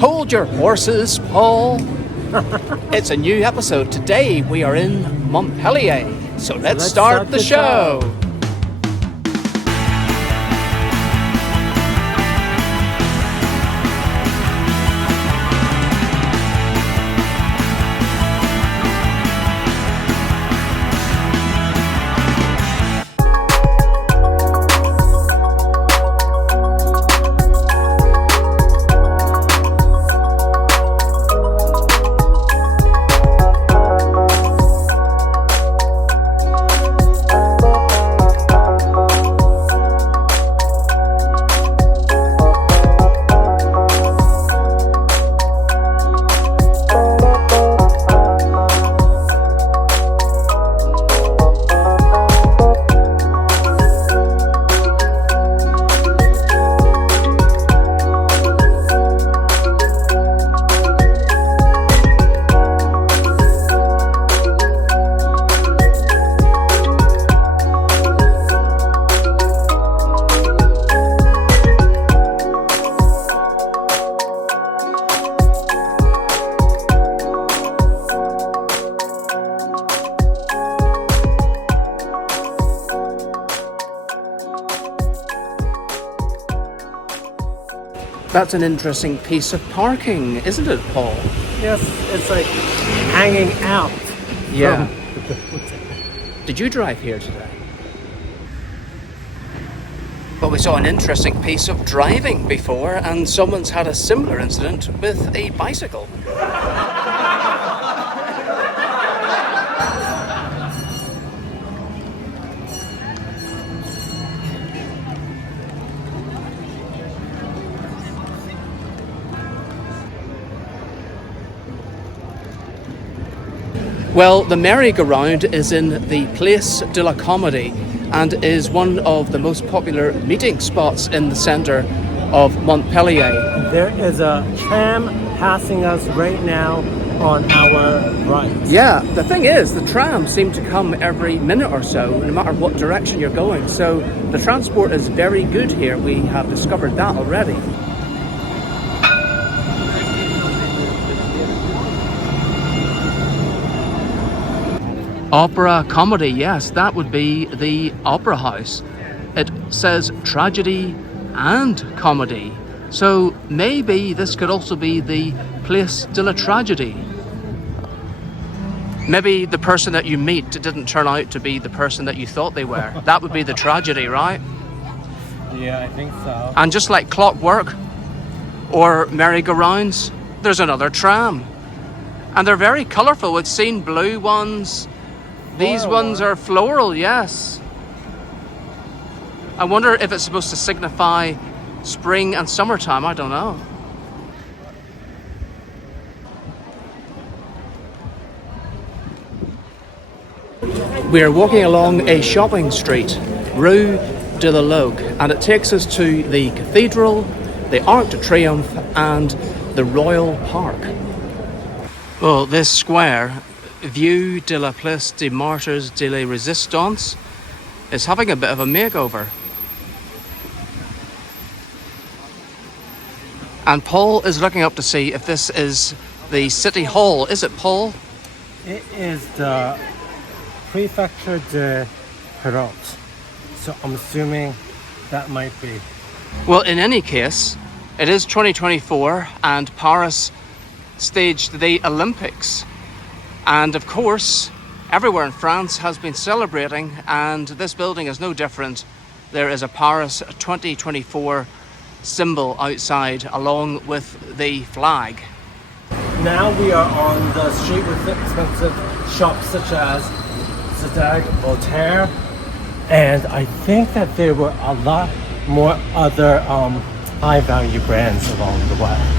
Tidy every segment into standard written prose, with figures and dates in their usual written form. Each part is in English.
Hold your horses, Paul. It's a new episode. Today we are in Montpellier. So let's start the show. That's an interesting piece of parking, isn't it, Paul? Yes, it's like hanging out. Yeah. Did you drive here today? Well, we saw an interesting piece of driving before, and someone's had a similar incident with a bicycle. Well, the merry-go-round is in the Place de la Comedie and is one of the most popular meeting spots in the centre of Montpellier. There is a tram passing us right now on our right. Yeah, the thing is, the trams seem to come every minute or so, no matter what direction you're going. So the transport is very good here. We have discovered that already. Opera Comedy, yes, that would be the opera house. It says tragedy and comedy. So maybe this could also be the Place de la Tragedy. Maybe the person that you meet didn't turn out to be the person that you thought they were. That would be the tragedy, right? Yeah, I think so. And just like clockwork or merry-go-rounds, there's another tram. And they're very colourful. We've seen blue ones. These ones are floral, yes. I wonder if it's supposed to signify spring and summertime, I don't know. We are walking along a shopping street, Rue de la Logue, and it takes us to the cathedral, the Arc de Triomphe, and the Royal Park. Well, this square, Vue de la Place des Martyrs de la Résistance, is having a bit of a makeover. And Paul is looking up to see if this is the City Hall. Is it, Paul? It is the Prefecture de Perot. So I'm assuming that might be. Well, in any case, it is 2024 and Paris staged the Olympics. And of course, everywhere in France has been celebrating, and this building is no different. There is a Paris 2024 symbol outside along with the flag. Now we are on the street with expensive shops such as Zadig Voltaire, and I think that there were a lot more other high value brands along the way.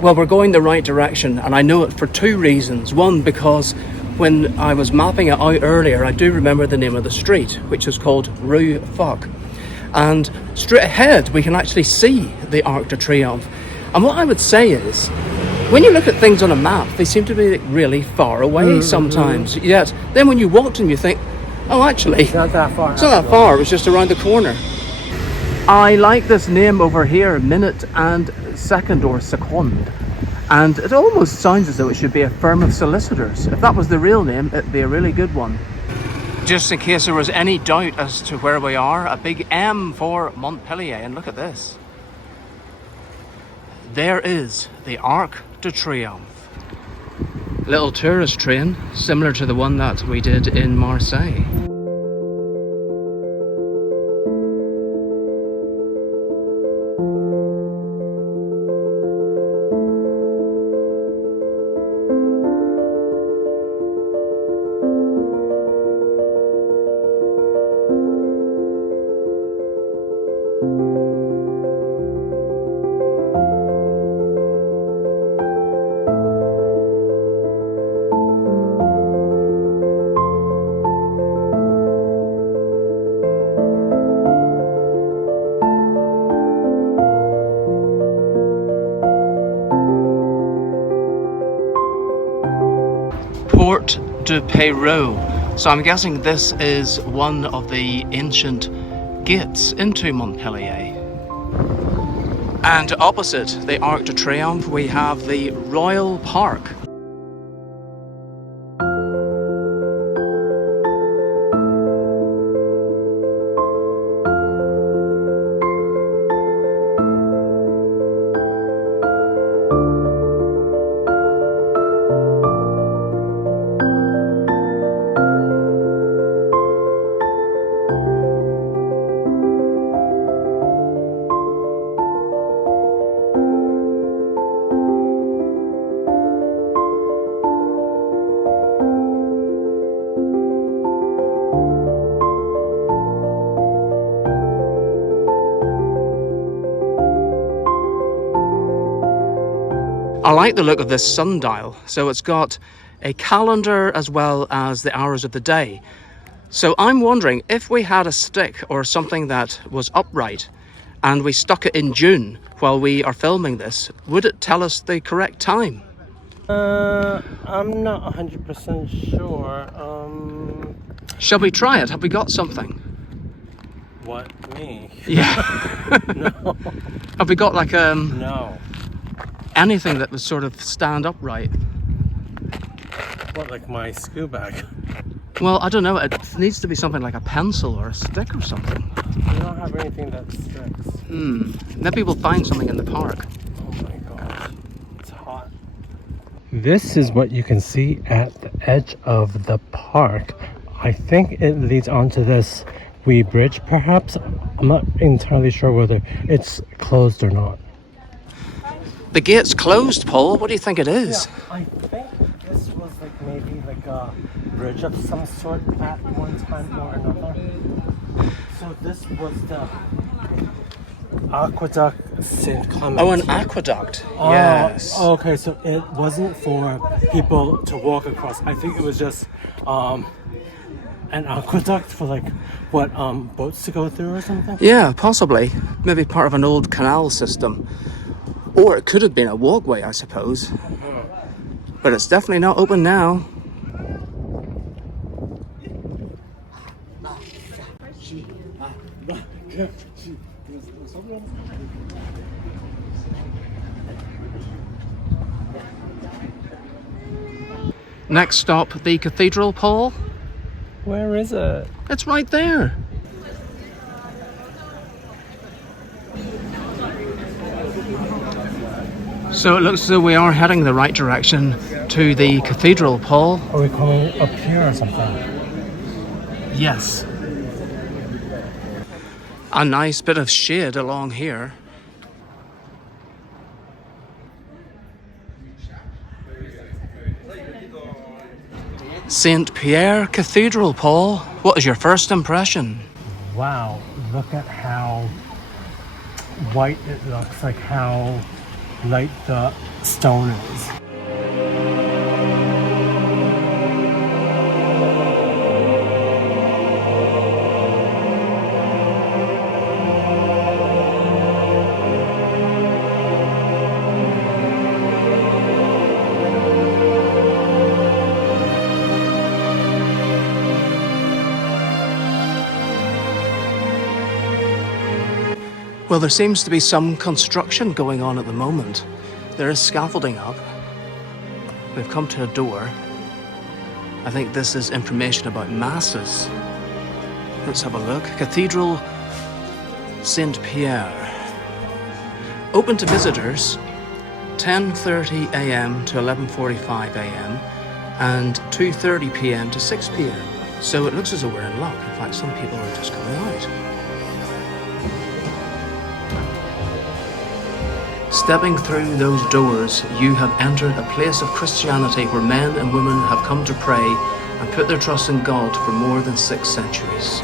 Well, we're going the right direction, and I know it for two reasons. One, because when I was mapping it out earlier, I do remember the name of the street, which is called Rue Foch. And straight ahead, we can actually see the Arc de Triomphe. And what I would say is, when you look at things on a map, they seem to be really far away sometimes. Yet, then when you walk to them, you think, Oh, actually, It's not that far. it's not that far. It was just around the corner. I like this name over here, minute and second or seconde. And it almost sounds as though it should be a firm of solicitors. If that was the real name, it'd be a really good one. Just in case there was any doubt as to where we are, a big M for Montpellier. And look at this. There is the Arc de Triomphe. Little tourist train, similar to the one that we did in Marseille. Port de Peyraud. So I'm guessing this is one of the ancient gates into Montpellier. And opposite the Arc de Triomphe we have the Royal Park. I like the look of this sundial. So it's got a calendar as well as the hours of the day. So I'm wondering if we had a stick or something that was upright and we stuck it in June while we are filming this, would it tell us the correct time? I'm not 100% sure. Shall we try it? Have we got something? What, me? Yeah. No. Have we got like No. anything that would sort of stand upright? What, like my school bag? Well, I don't know. It needs to be something like a pencil or a stick or something. We don't have anything that sticks. Maybe we'll find something in the park. Oh my gosh. It's hot. This is what you can see at the edge of the park. I think it leads onto this wee bridge, perhaps. I'm not entirely sure whether it's closed or not. The gate's closed, Paul. What do you think it is? Yeah, I think this was like maybe like a bridge of some sort at one time or another. So this was the aqueduct St. Clement. Oh, an aqueduct. Yes. Okay, so it wasn't for people to walk across. I think it was just an aqueduct for like what boats to go through or something. Yeah, possibly. Maybe part of an old canal system. Or it could have been a walkway, I suppose. But it's definitely not open now. Next stop, the cathedral, Paul. Where is it? It's right there. So it looks as though we are heading the right direction to the cathedral, Paul. Are we coming up here or something? Yes. A nice bit of shade along here. St. Pierre Cathedral, Paul. What is your first impression? Wow, look at how white it looks, like how light the stone is. Well, there seems to be some construction going on at the moment. There is scaffolding up. We've come to a door. I think this is information about masses. Let's have a look. Cathedral Saint Pierre. Open to visitors 10:30 a.m. to 11:45 a.m. and 2:30 p.m. to 6 p.m. So it looks as though we're in luck. In fact, some people are just coming out. Stepping through those doors, you have entered a place of Christianity where men and women have come to pray and put their trust in God for more than 6 centuries.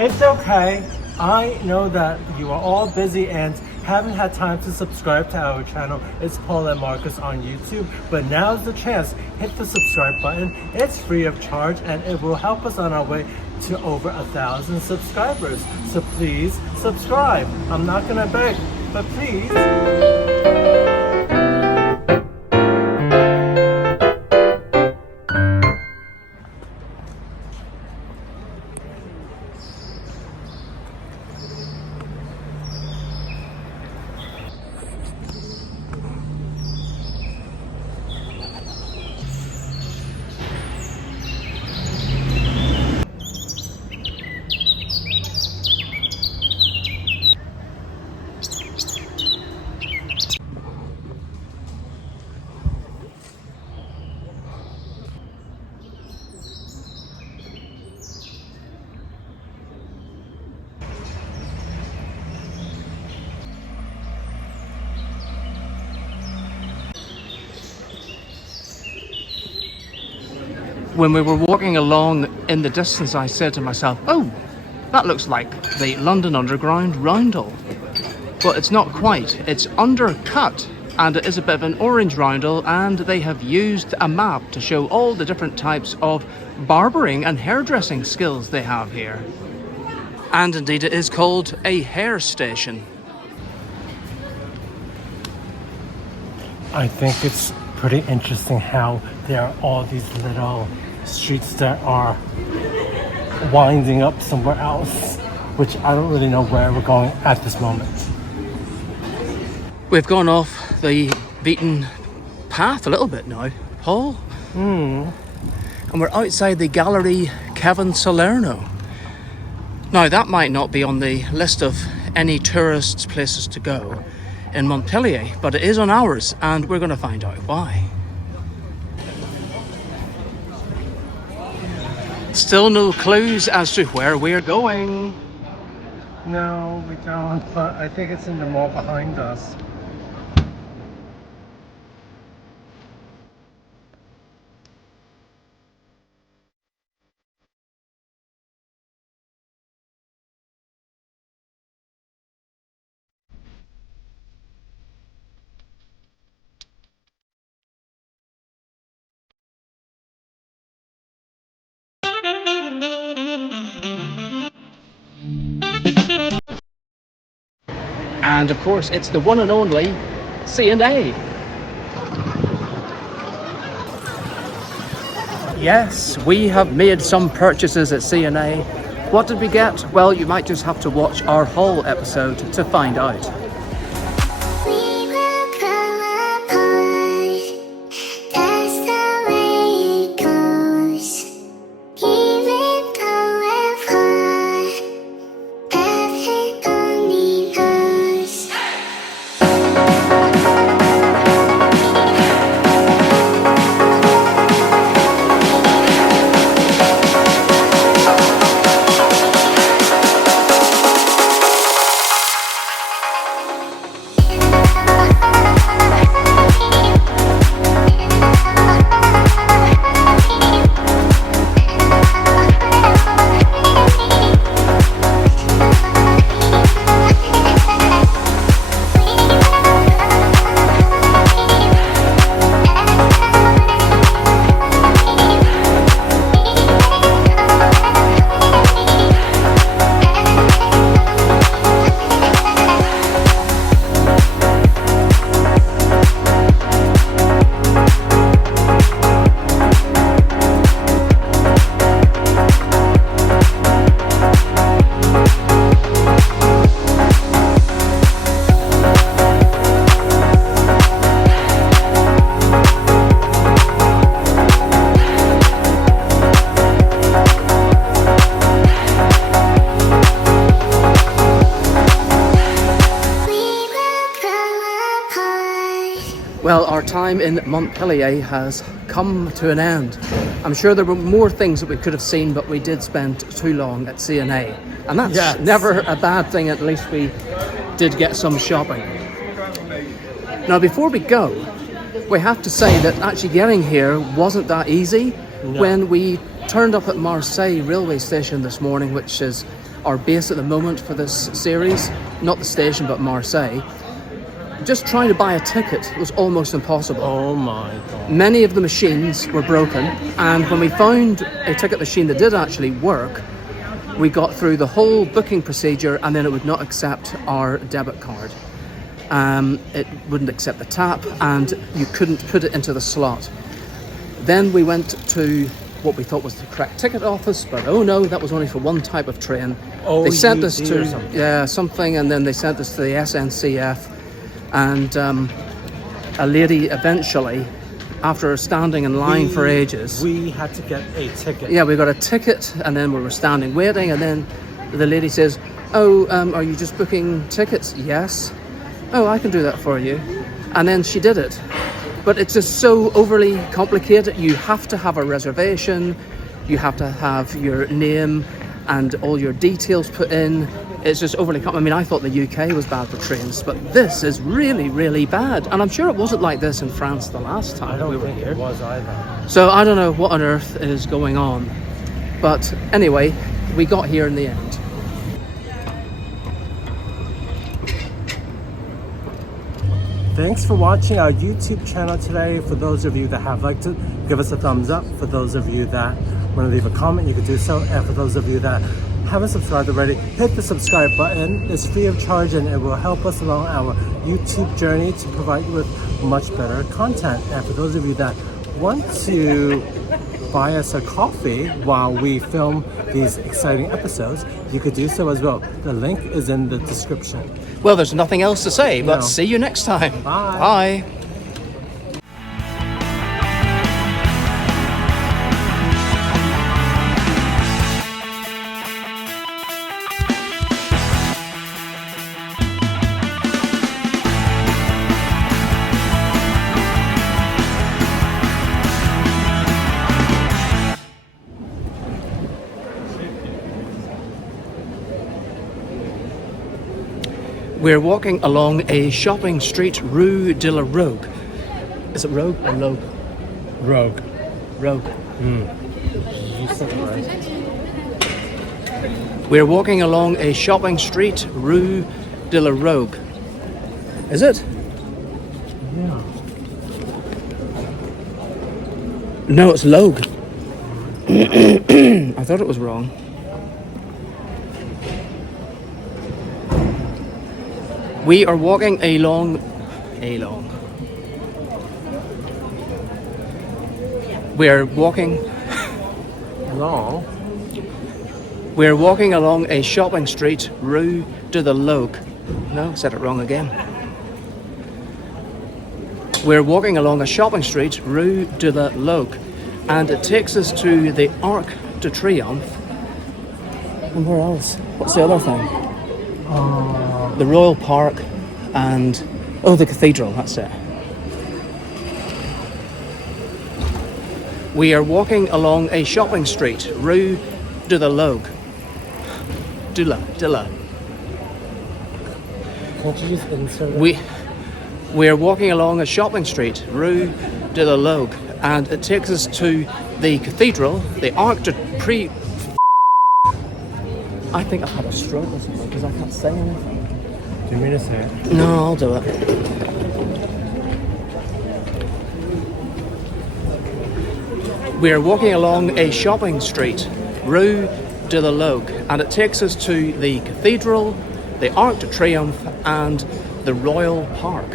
It's okay. I know that you are all busy and haven't had time to subscribe to our channel. It's Paul and Marcus on YouTube, but now's the chance. Hit the subscribe button. It's free of charge and it will help us on our way to over 1,000 subscribers. So please subscribe. I'm not gonna beg, but please. When we were walking along in the distance, I said to myself, oh, that looks like the London Underground roundel. But it's not quite. It's undercut, and it is a bit of an orange roundel, and they have used a map to show all the different types of barbering and hairdressing skills they have here. And indeed it is called a hair station. I think it's pretty interesting how there are all these little streets that are winding up somewhere else, which I don't really know where we're going at this moment. We've gone off the beaten path a little bit now, Paul. And we're outside the Gallery Kevin Salerno. Now that might not be on the list of any tourists' places to go in Montpellier, but it is on ours, and we're going to find out why. Still no clues as to where we're going. No, we don't, but I think it's in the mall behind us. And of course, it's the one and only C&A. Yes, we have made some purchases at C&A. What did we get? Well, you might just have to watch our haul episode to find out. Well, our time in Montpellier has come to an end. I'm sure there were more things that we could have seen, but we did spend too long at C&A. And that's never a bad thing. At least we did get some shopping. Now, before we go, we have to say that actually getting here wasn't that easy. No. When we turned up at Marseille railway station this morning, which is our base at the moment for this series, not the station, but Marseille, just trying to buy a ticket was almost impossible. Oh my God. Many of the machines were broken, and when we found a ticket machine that did actually work, we got through the whole booking procedure, and then it would not accept our debit card. It wouldn't accept the tap, and you couldn't put it into the slot. Then we went to what we thought was the correct ticket office, but oh no, that was only for one type of train. Oh, they sent us to something, and then they sent us to the SNCF. And a lady eventually, after standing in line for ages, we had to get a ticket. Yeah, we got a ticket, and then we were standing waiting, and then the lady says, "Oh, are you just booking tickets?" "Yes." "Oh, I can do that for you." And then she did it. But it's just so overly complicated. You have to have a reservation, you have to have your name and all your details put in. It's just overly complicated. I mean, I thought the UK was bad for trains, but this is really, really bad. And I'm sure it wasn't like this in France the last time we were here. I don't think it was either. So I don't know what on earth is going on. But anyway, we got here in the end. Thanks for watching our YouTube channel today. For those of you that have liked it, give us a thumbs up. For those of you that want to leave a comment, you can do so. And for those of you that haven't subscribed already, hit the subscribe button. It's free of charge, and it will help us along our YouTube journey to provide you with much better content. And for those of you that want to buy us a coffee while we film these exciting episodes, you could do so as well. The link is in the description. Well, there's nothing else to say, but see you next time. Bye. Bye. We're walking along a shopping street, Rue de la Rogue. Is it Rogue or Logue? Rogue. Rogue. You said it right. We're walking along a shopping street, Rue de la Rogue. Is it? Yeah. No, it's Logue. I thought it was wrong. We are walking along. We're walking. Long. We're walking along a shopping street, Rue de la Logue. No, said it wrong again. We're walking along a shopping street, Rue de la Logue, and it takes us to the Arc de Triomphe. And where else? What's the other thing? The Royal Park and the cathedral. That's it. We are walking along a shopping street, Rue de la Logue. De la. Can't you just insert it? We're walking along a shopping street, Rue de la Logue, and it takes us to the cathedral, the Arc de Triomphe. I think I've had a stroke or something because I can't say anything. Do you mean to say it? No, I'll do it. We're walking along a shopping street, Rue de la Logue, and it takes us to the cathedral, the Arc de Triomphe, and the Royal Park.